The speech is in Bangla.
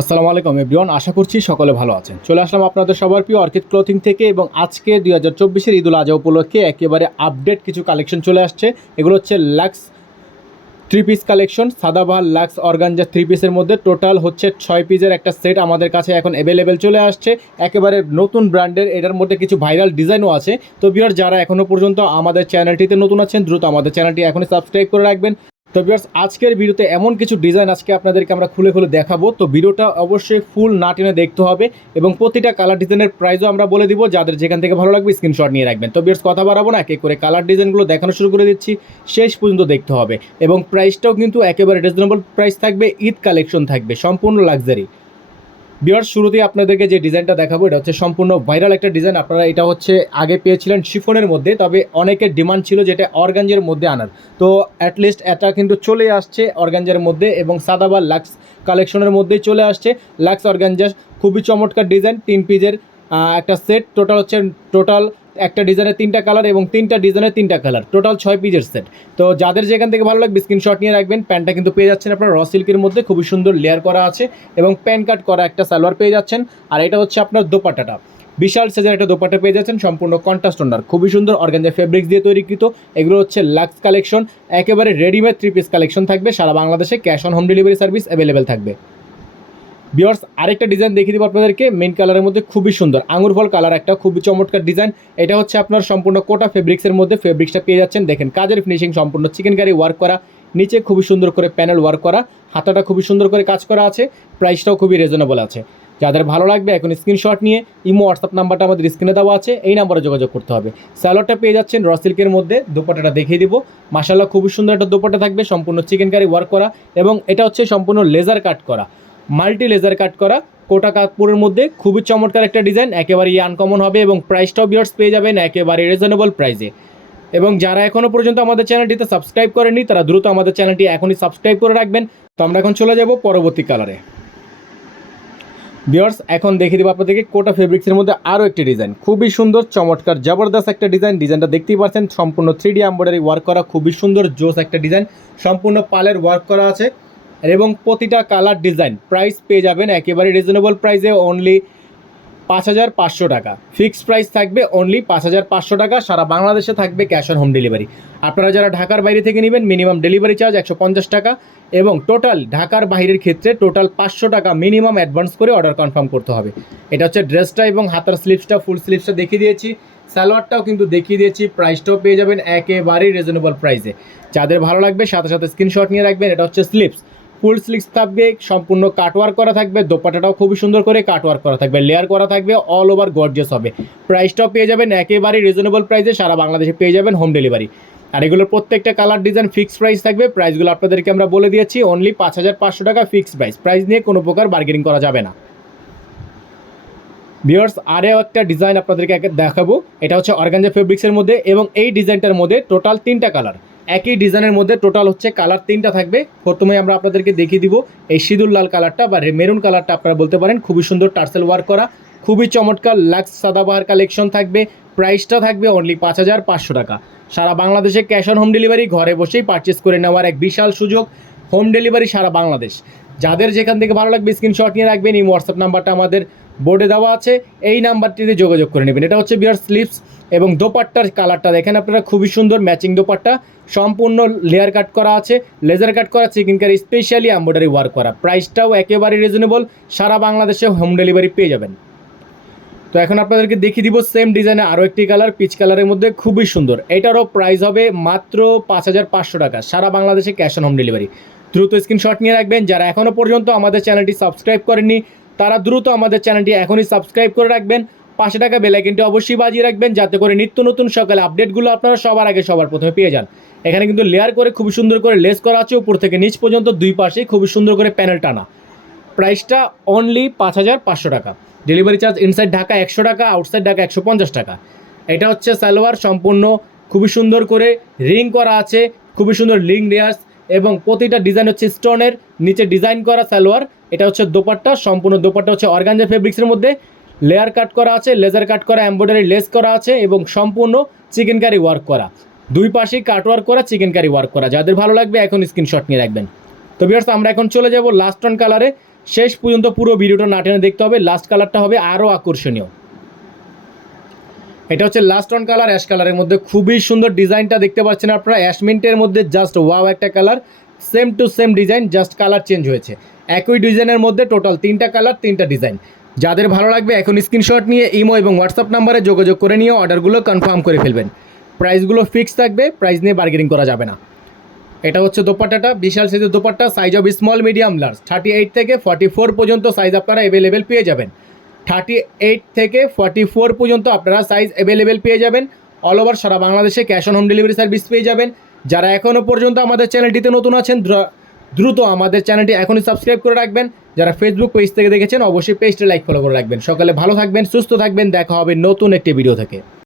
আসসালামু আলাইকুম এভরিওয়ান, আশা করছি সকলে ভালো আছেন। চলে আসলাম আপনাদের সবার প্রিয় অর্কিড ক্লথিং থেকে এবং আজকে 2024-এর ঈদুল আজহা উপলক্ষে একেবারে আপডেট কিছু কালেকশন চলে আসছে। এগুলো হচ্ছে Lux three piece collection, Sadabahar Lux organza three পিসের মধ্যে টোটাল হচ্ছে 6 পিসের একটা সেট আমাদের কাছে এখন অ্যাভেলেবেল চলে আসছে। একেবারে নতুন ব্র্যান্ডের, এটার মধ্যে কিছু ভাইরাল ডিজাইনও আছে। তো ভিউয়ার যারা এখনও পর্যন্ত আমাদের চ্যানেলটিতে নতুন আছেন দ্রুত আমাদের চ্যানেলটি এখনই সাবস্ক্রাইব করে রাখবেন। তো ভিউয়ার্স আজকের ভিডিওতে এমন কিছু ডিজাইন আজকে আপনাদেরকে আমরা খুলে খুলে দেখাবো। তো ভিডিওটা অবশ্যই ফুল না টেনে দেখতে হবে এবং প্রতিটা কালার ডিজাইনের প্রাইসও আমরা বলে দিব। যাদের যেখান থেকে ভালো লাগবে স্ক্রিনশট নিয়ে রাখবেন। তো ভিউয়ার্স কথা বাড়াবো না, এক এক করে কালার ডিজাইনগুলো দেখানো শুরু করে দিচ্ছি, শেষ পর্যন্ত দেখতে হবে এবং প্রাইসটাও কিন্তু একেবারে রিজনেবল প্রাইস থাকবে, ঈদ কালেকশন থাকবে, সম্পূর্ণ লাক্সারি। ভিউয়ার্স শুরুতেই আপনাদেরকে যে ডিজাইনটা দেখাবো এটা হচ্ছে সম্পূর্ণ ভাইরাল একটা ডিজাইন। আপনারা এটা হচ্ছে আগে পেয়েছিলেন শিফনের মধ্যে, তবে অনেকের ডিমান্ড ছিল যেটা অর্গানজার মধ্যে আনার। তো অ্যাটলিস্ট এটা কিন্তু চলে আসছে অর্গানজার মধ্যে এবং সাদাবাহার লাক্স কালেকশনের মধ্যেই চলে আসছে। লাক্স অর্গানজার খুবই চমৎকার ডিজাইন, 3 পিসের একটা সেট। টোটাল একটা ডিজাইনের 3টা কালার এবং 3টা ডিজাইনের 3টা কালার, টোটাল 6 পিসের সেট। তো যাদের যেখান থেকে ভালো লাগবে স্ক্রিনশট নিয়ে রাখবেন। প্যান্টটা কিন্তু পেয়ে যাচ্ছেন আপনারা র সিল্কের মধ্যে, খুবই সুন্দর লেয়ার করা আছে এবং প্যান কাট করা একটা সালোয়ার পেয়ে যাচ্ছেন। আর এটা হচ্ছে আপনার দোপাট্টাটা, বিশাল সাইজের একটা দোপাট্টা পেয়ে যাচ্ছেন, সম্পূর্ণ কন্ট্রাস্ট ওনার, খুবই সুন্দর অর্গানজা ফেব্রিক্স দিয়ে তৈরিকৃত। এগুলো হচ্ছে লাক্স কালেকশন, একেবারে রেডিমেড 3 পিস কালেকশন থাকবে। সারা বাংলাদেশে cash on home delivery service available থাকবে। ভিউয়ার্স আরেকটা ডিজাইন দেখিয়ে দেবো আপনাদেরকে, মেন কালারের মধ্যে খুবই সুন্দর আঙুর ফল কালার, একটা খুবই চমৎকার ডিজাইন। এটা হচ্ছে আপনার সম্পূর্ণ কোটা ফেব্রিক্সের মধ্যে, ফেব্রিক্সটা পেয়ে যাচ্ছেন। দেখেন কাজের ফিনিশিং সম্পূর্ণ চিকেন কারি ওয়ার্ক করা, নিচে খুবই সুন্দর করে প্যানেল ওয়ার্ক করা, হাতাটা খুবই সুন্দর করে কাজ করা আছে, প্রাইসটাও খুবই রিজনেবল আছে। যাদের ভালো লাগবে এখন স্ক্রিনশট নিয়ে ইমো হোয়াটসঅ্যাপ নাম্বারটা আমাদের স্ক্রিনে দেওয়া আছে, এই নাম্বারে যোগাযোগ করতে হবে। স্যালোয়ারটা পেয়ে যাচ্ছেন র সিল্কের মধ্যে, দোপাট্টাটা দেখিয়ে দিব। মাশাআল্লাহ খুবই সুন্দর একটা দোপাট্টা থাকবে, সম্পূর্ণ চিকেন কারি ওয়ার্ক করা এবং এটা হচ্ছে সম্পূর্ণ লেজার কাট করা, মাল্টি লেজার কাট করা কোটা কাপড়ের মধ্যে, খুবই চমৎকার একটা ডিজাইন, একেবারেই আনকমন হবে এবং প্রাইসটাও ভিউয়ার্স পেয়ে যাবেন একেবারে রিজনেবল প্রাইসে। এবং যারা এখনও পর্যন্ত আমাদের চ্যানেলটিতে সাবস্ক্রাইব করেননি তারা দ্রুত আমাদের চ্যানেলটি এখনই সাবস্ক্রাইব করে রাখবেন। তো আমরা এখন চলে যাব পরবর্তী কালারে। ভিউয়ার্স এখন দেখিয়ে দেবো আপনাদেরকে কোটা ফেব্রিক্সের মধ্যে আরও একটি ডিজাইন, খুবই সুন্দর চমৎকার জবরদস্ত একটা ডিজাইন। ডিজাইনটা দেখতেই পাচ্ছেন, সম্পূর্ণ 3D এমব্রয়ডারি ওয়ার্ক করা, খুবই সুন্দর জোস একটা ডিজাইন, সম্পূর্ণ পালের ওয়ার্ক করা আছে এবং প্রতিটা কালার ডিজাইন। প্রাইস পেয়ে যাবেন একেবারে রিজনেবল প্রাইসে, অনলি 5,500 টাকা। ফিক্সড প্রাইস থাকবে অনলি 5,500 টাকা। সারা বাংলাদেশে থাকবে ক্যাশ অন হোম ডেলিভারি। আপনারা যারা ঢাকার বাইরে থেকে নেবেন মিনিমাম ডেলিভারি চার্জ 150 টাকা এবং টোটাল ঢাকার বাইরের ক্ষেত্রে টোটাল 500 টাকা মিনিমাম অ্যাডভান্স করে অর্ডার কনফার্ম করতে হবে। এটা হচ্ছে ড্রেসটা এবং হাতার স্লিভসটা, ফুল স্লিভসটা দেখিয়ে দিয়েছি, সালোয়ারটাও কিন্তু দেখিয়ে দিয়েছি, প্রাইসটাও পেয়ে যাবেন একেবারেই রিজনেবল প্রাইসে। যাদের ভালো লাগবে সাথে সাথে স্ক্রিনশট নিয়ে রাখবেন। এটা হচ্ছে স্লিভস, ফুল স্লিভস থাকবে, সম্পূর্ণ কাটওয়ার্ক করা থাকবে, দোপাট্টাটাও খুবই সুন্দর করে কাটওয়ার্ক করা থাকবে, লেয়ার করা থাকবে, অল ওভার গর্জিয়াস হবে। প্রাইসটাও পেয়ে যাবেন একেবারেই রিজনেবল প্রাইসে, সারা বাংলাদেশে পেয়ে যাবেন হোম ডেলিভারি। আর এগুলোর প্রত্যেকটা কালার ডিজাইন ফিক্সড প্রাইস থাকবে। প্রাইসগুলো আপনাদেরকে আমরা বলে দিয়েছি, অনলি 5,500 টাকা ফিক্সড প্রাইস। প্রাইস নিয়ে কোনো প্রকার বার্গেনিং করা যাবে না। ভিউয়ার্স আরও একটা ডিজাইন আপনাদেরকে দেখাবো, এটা হচ্ছে অর্গানজা ফেব্রিক্সের মধ্যে এবং এই ডিজাইনটার মধ্যে টোটাল 3টা কালার, একই ডিজাইনের মধ্যে টোটাল হচ্ছে কালার 3টা থাকবে। প্রথমে আমরা আপনাদেরকে দেখিয়ে দিব এই সিঁদুর লাল কালারটা বা মেরুন কালারটা আপনারা বলতে পারেন, খুবই সুন্দর টার্সেল ওয়ার্ক করা, খুবই চমৎকার লাক্স সাদাবাহার কালেকশন থাকবে। প্রাইসটা থাকবে অনলি 5,500 টাকা। সারা বাংলাদেশে ক্যাশ অন হোম ডেলিভারি, ঘরে বসেই পারচেস করে নেওয়ার এক বিশাল সুযোগ, হোম ডেলিভারি সারা বাংলাদেশ। যাদের যেখান থেকে ভালো লাগবে স্ক্রিনশট নিয়ে রাখবেন, এই হোয়াটসঅ্যাপ নাম্বারটা আমাদের বোর্ডে দেওয়া আছে, এই নাম্বারটিতে যোগাযোগ করে নেবেন। এটা হচ্ছে বিয়ার স্লিভস এবং দোপাট্টার কালারটা দেখেন আপনারা, খুবই সুন্দর ম্যাচিং দোপাট্টা, সম্পূর্ণ লেয়ার কাট করা আছে, লেজার কাট করা, chicken curry specially embroidery work করা। প্রাইসটাও একেবারে রিজনেবল, সারা বাংলাদেশে হোম ডেলিভারি পেয়ে যাবেন। তো এখন আপনাদেরকে দেখিয়ে দিব সেম ডিজাইনে আরও একটি কালার, পিচ কালারের মধ্যে, খুবই সুন্দর। এটারও প্রাইস হবে মাত্র 5,500 টাকা, সারা বাংলাদেশে ক্যাশ অন হোম ডেলিভারি। দ্রুত স্ক্রিনশট নিয়ে রাখবেন। যারা এখনও পর্যন্ত আমাদের চ্যানেলটি সাবস্ক্রাইব করেননি তারা দ্রুত আমাদের চ্যানেলটি এখনই সাবস্ক্রাইব করে রাখবেন, 5 টাকা বেল আইকনটি অবশ্যই বাজিয়ে রাখবেন যাতে করে নিত্য নতুন সকালে আপডেটগুলো আপনারা সবার আগে সবার প্রথমে পেয়ে যান। এখানে কিন্তু লেয়ার করে খুবই সুন্দর করে লেস করা আছে, উপর থেকে নিচ পর্যন্ত দুই পাশেই খুবই সুন্দর করে প্যানেল টানা। প্রাইসটা অনলি 5,500 টাকা। ডেলিভারি চার্জ ইনসাইড ঢাকা 100 টাকা, আউটসাইড ঢাকা 150 টাকা। এটা হচ্ছে সালোয়ার, সম্পূর্ণ খুবই সুন্দর করে রিং করা আছে, খুবই সুন্দর রিং লেয়ার্স এবং প্রতিটা ডিজাইন হচ্ছে স্টোনের, নিচে ডিজাইন করা সালোয়ার। এটা হচ্ছে দোপাট্টা, সম্পূর্ণ দোপাট্টা হচ্ছে অর্গানজা ফেব্রিক্সের মধ্যে, লেয়ার কাট করা আছে, লেজার কাট করা, এমব্রয়ডারি লেস করা আছে এবং সম্পূর্ণ চিকেন কারি ওয়ার্ক করা, দুই পাশেই কাট ওয়ার্ক করা, চিকেন কারি ওয়ার্ক করা। যাদের ভালো লাগবে এখন স্ক্রিনশট নিয়ে রাখবেন। তো ভিউয়ার্স আমরা এখন চলে যাব লাস্ট অন কালারে। শেষ পর্যন্ত পুরো ভিডিওটা না টেনে দেখতে হবে। লাস্ট কালারটা হবে আরও আকর্ষণীয়। এটা হচ্ছে লাস্ট অন কালার, অ্যাশ কালারের মধ্যে খুবই সুন্দর ডিজাইনটা দেখতে পাচ্ছেন আপনারা। অ্যাশমিন্টের মধ্যে জাস্ট ওয়াও একটা colour, same to same design, just colour change হয়েছে। একই ডিজাইনের মধ্যে টোটাল 3টা কালার, 3টা ডিজাইন। যাদের ভালো লাগবে এখন স্ক্রিনশট নিয়ে ইমো এবং হোয়াটসঅ্যাপ নাম্বারে যোগাযোগ করে নিয়ে অর্ডারগুলো কনফার্ম করে ফেলবেন। প্রাইসগুলো ফিক্স থাকবে, প্রাইস নিয়ে বার্গেনিং করা যাবে না। এটা হচ্ছে দোপাট্টাটা, বিশাল সাইজের dupatta, size of small medium large 38 থেকে 44 পর্যন্ত সাইজ আপনারা অ্যাভেলেবেল পেয়ে যাবেন। 38 থেকে 44 পর্যন্ত আপনারা সাইজ অ্যাভেলেবেল পেয়ে যাবেন। অল ওভার সারা বাংলাদেশে cash on home delivery service পেয়ে যাবেন। যারা এখনও পর্যন্ত আমাদের চ্যানেলটিতে নতুন আছেন দ্রুত আমাদের চ্যানেলটি এখনই সাবস্ক্রাইব করে রাখবেন। যারা ফেসবুক পেজ থেকে দেখেছেন অবশ্যই পেজটা লাইক ফলো করে রাখবেন। সকালে ভালো থাকবেন, সুস্থ থাকবেন, দেখা হবে নতুন একটি ভিডিও থেকে।